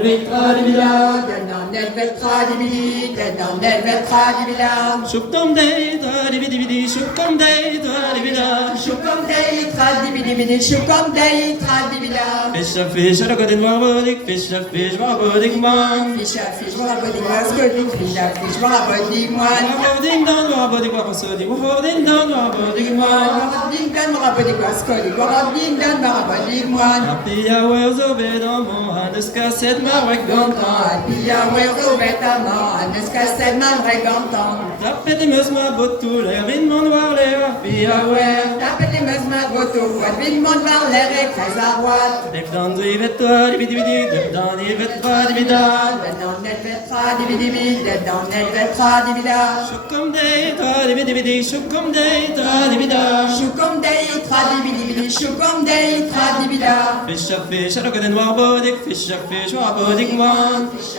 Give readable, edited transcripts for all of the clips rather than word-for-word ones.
Tradibila, Denonel Tradibili, Denonel Tradibila. Shukum day, tradibidi, shukum day, tradibila. Shukum day, Tradibidi, Shukum day, Tradibila. Fish, I look at it, warbodik, fish, warbodik, man. Fish, Warabodi, Wascodic, Fish, Warabodi, one. Warbodik, down, warbodik, warbodik, warbodik, down, warbodik, man. Warabodi, Dan, Warabodi, Wascodic, Warabodi, Dan, Warabodi, one. Happy hours of it, on mon, the cassette, ma regontan. Pia, Werdo, Betama, Nescassed, Man, Regantan. Tapez des meus, ma botou, l'air, vin, mon noir, l'air, happy hour. Tapez les meus, ma goto, Wadvin, Mon, Var, l'air, très à droite. Dip down, drivet, tradibidi, dip down, drivet, tradibida. Denonel Tradibidi, Denonel Tradibila. Shukum day, tradibidi, shukum day, tradibida. Shukum day, Tradibidi, Shukum day, Tradibila. Fish, I look at it, warbodik, fish, warbodik, man. Fish,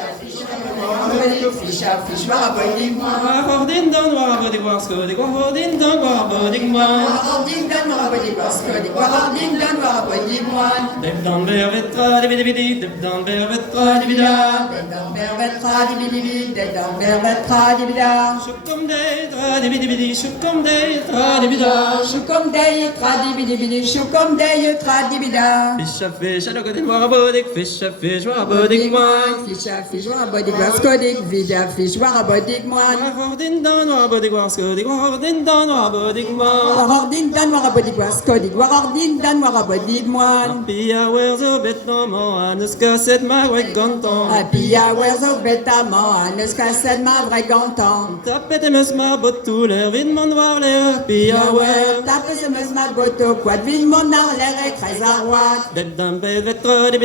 Warabodi, one. Warbodik, down, warbodik, warbodik, warbodik, down, warbodik, man. Warabodi, Dan, Warabodi, Wascodic, Warabodi, Dan, Warabodi, one. Dip down, vervet, tradibidi, dip down, vervet, tradibida. Denonel Tradibidi, Denonel Tradibila. Shukum day, tradibidi, shukum day, tradibida. Shukum day, Tradibidi, Shukum day, Tradibila. Fish, I look at it, warbodik, fish, warbodik, man. Fish, Warabodi, Wascodic, Vida, Fish, Warabodi, one. Warbodik, down, warbodik, warbodik, warbodik, down, warbodik, man. Warordin, Dan, Warabodi, Wascodic, Warordin, Dan, Warabodi, one. Happy hours of it, no more, the cassette, ma regontan. Happy hours of Betama, Nescassed, Ma, Regantan. Tapez des meus, ma botou, l'air, vin, mon noir, l'air, happy hour. Tapez ce meus, ma goto, Quadvin, Mon, Nar, l'air, très à droite. Dip down, vervet, tradibidi.